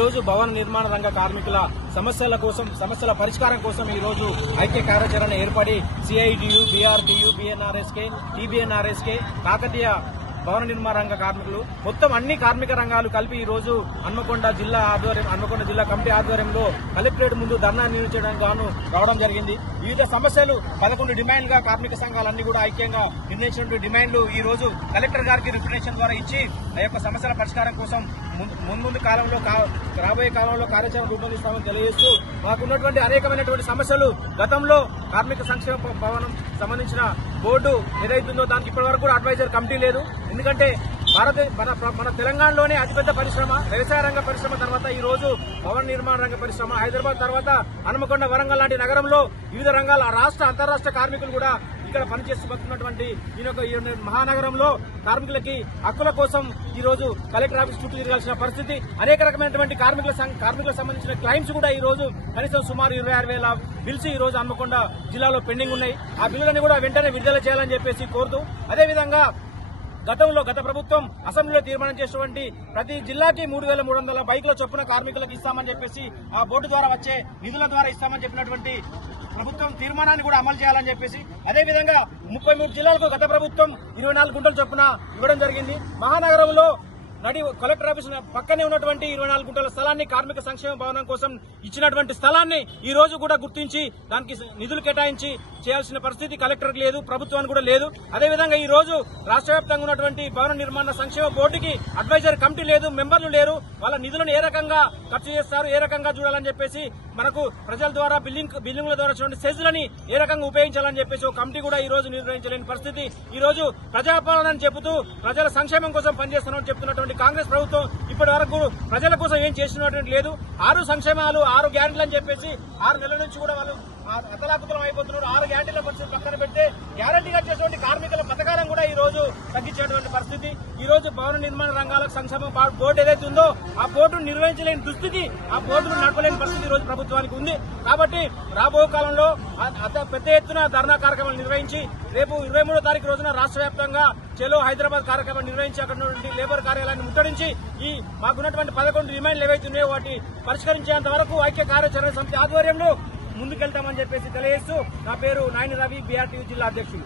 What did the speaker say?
రోజు భవన నిర్మాణ రంగ కార్మికుల సమస్యల పరిష్కారం కోసం ఈ రోజు ఐక్య కార్యాచరణ ఏర్పడి సిఐటియు, బిఆర్టియు, బిఎన్ఆర్ఎస్కే, టీబీఎన్ఆర్ఎస్కే, కాకతీయ భవన నిర్మాణ రంగ కార్మికులు మొత్తం అన్ని కార్మిక రంగాలు కలిపి ఈ రోజు హన్మకొండ జిల్లా కమిటీ ఆధ్వర్యంలో కలెక్టరేట్ ముందు ధర్నా నిర్వహించడానికి గాను రావడం జరిగింది. వివిధ సమస్యలు 11 డిమాండ్లుగా కార్మిక సంఘాలన్నీ కూడా ఐక్యంగా నిర్ణయించినటువంటి డిమాండ్లు ఈ రోజు కలెక్టర్ గారికి రిప్రజెంటేషన్ ద్వారా ఇచ్చి ఆ యొక్క సమస్యల పరిష్కారం కోసం ముందు కాలంలో రాబోయే కాలంలో కార్యాచరణ రూపొందిస్తామని తెలియజేస్తూ మాకున్నటువంటి అనేకమైనటువంటి సమస్యలు గతంలో కార్మిక సంక్షేమ భవనం సంబంధించిన బోర్డు ఏదైతుందో దానికి ఇప్పటి వరకు కూడా అడ్వైజర్ కమిటీ లేదు. ఎందుకంటే మన తెలంగాణలోనే అతిపెద్ద పరిశ్రమ వ్యవసాయ రంగ పరిశ్రమ తర్వాత ఈ రోజు భవన నిర్మాణ రంగ పరిశ్రమ, హైదరాబాద్ తర్వాత హన్మకొండ, వరంగల్ లాంటి నగరంలో వివిధ రంగాల రాష్ట్ర అంతర్రాష్ట్ర కార్మికులు కూడా ఇక్కడ పనిచేస్తూ బతుకున్నటువంటి ఈ మహానగరంలో కార్మికులకి హక్కుల కోసం ఈ రోజు కలెక్టర్ ఆఫీస్ చుట్టూ తిరగాల్సిన పరిస్థితి, అనేక రకమైనటువంటి కార్మికులకు సంబంధించిన క్లైమ్స్ కూడా ఈ రోజు కనీసం సుమారు 26,000 బిల్స్ ఈ రోజు హన్మకొండ జిల్లాలో పెండింగ్ ఉన్నాయి. ఆ బిల్లులను కూడా వెంటనే విడుదల చేయాలని చెప్పేసి కోరుతూ, అదేవిధంగా గత ప్రభుత్వం అసెంబ్లీలో తీర్మానం చేసినటువంటి ప్రతి జిల్లాకి 3,300 బైకుల చొప్పున కార్మికులకు ఇస్తామని చెప్పేసి ఆ బోర్డు ద్వారా వచ్చే నిధుల ద్వారా ఇస్తామని చెప్పినటువంటి ప్రభుత్వం తీర్మానాన్ని కూడా అమలు చేయాలని చెప్పేసి, అదేవిధంగా 33 జిల్లాలకు గత ప్రభుత్వం 24 గుంటల చొప్పున ఇవ్వడం జరిగింది. మహానగరంలో కలెక్టర్ ఆఫీస్ పక్కనే ఉన్నటువంటి 24 గుంటల స్థలాన్ని కార్మిక సంక్షేమ భవనం కోసం ఇచ్చినటువంటి స్థలాన్ని ఈ రోజు కూడా గుర్తించి దానికి నిధులు కేటాయించి చేయాల్సిన పరిస్థితి కలెక్టర్కి లేదు, ప్రభుత్వానికి కూడా లేదు. అదేవిధంగా ఈ రోజు రాష్ట్ర వ్యాప్తంగా ఉన్నటువంటి భవన నిర్మాణ సంక్షేమ బోర్డుకి అడ్వైజర్ కమిటీ లేదు, మెంబర్లు లేరు. వాళ్ళ నిధులను ఏ రకంగా ఖర్చు చేస్తారు, ఏ రకంగా చూడాలని చెప్పేసి, మనకు ప్రజల ద్వారా బిల్లింగ్ల ద్వారా చూడండి సెజ్లని ఏ రకంగా ఉపయోగించాలని చెప్పేసి ఒక కమిటీ కూడా ఈ రోజు నిర్వహించలేని పరిస్థితి. ఈ రోజు ప్రజాపాలన చెబుతూ ప్రజల సంక్షేమం కోసం పనిచేస్తున్నామని చెప్తున్నటువంటి కాంగ్రెస్ ప్రభుత్వం ఇప్పటి వరకు ప్రజల కోసం ఏం చేసినటువంటి లేదు. 6 సంక్షేమాలు, 6 గ్యారెంటీలు అని చెప్పేసి 6 నెలల నుంచి కూడా వాళ్ళు అతలాకుతలం అయిపోతున్నారు. 6 గ్యారెంటీల పరిస్థితి పక్కన పెడితే గ్యారెంటీగా చేసేటువంటి కార్మికుల పథకాలను కూడా ఈ రోజు తగ్గించేటువంటి పరిస్థితి. ఈ రోజు భవన నిర్మాణ రంగాలకు సంక్షేమ బోర్డు ఏదైతే ఉందో ఆ బోర్డును నిర్వహించలేని దుస్థితి, ఆ బోర్డును నడపలేని పరిస్థితి ఈ రోజు ప్రభుత్వానికి ఉంది. కాబట్టి రాబోయే కాలంలో పెద్ద ఎత్తున ధర్నా కార్యక్రమాలు నిర్వహించి రేపు 23వ తారీఖు రోజున రాష్ట్ర వ్యాప్తంగా చలో హైదరాబాద్ కార్యక్రమం నిర్వహించి అక్కడ లేబర్ కార్యాలయాన్ని ముట్టడించి ఈ మాకున్నటువంటి 11 డిమాండ్లు ఏవైతే ఉన్నాయో వాటి పరిష్కరించేంత వరకు ఐక్య కార్యాచరణ సమితి ఆధ్వర్యంలో ముందుకెళ్తామని చెప్పేసి తెలియజేస్తూ, నా పేరు నాయని రవి, బీఆర్టీయూ జిల్లా అధ్యక్షులు.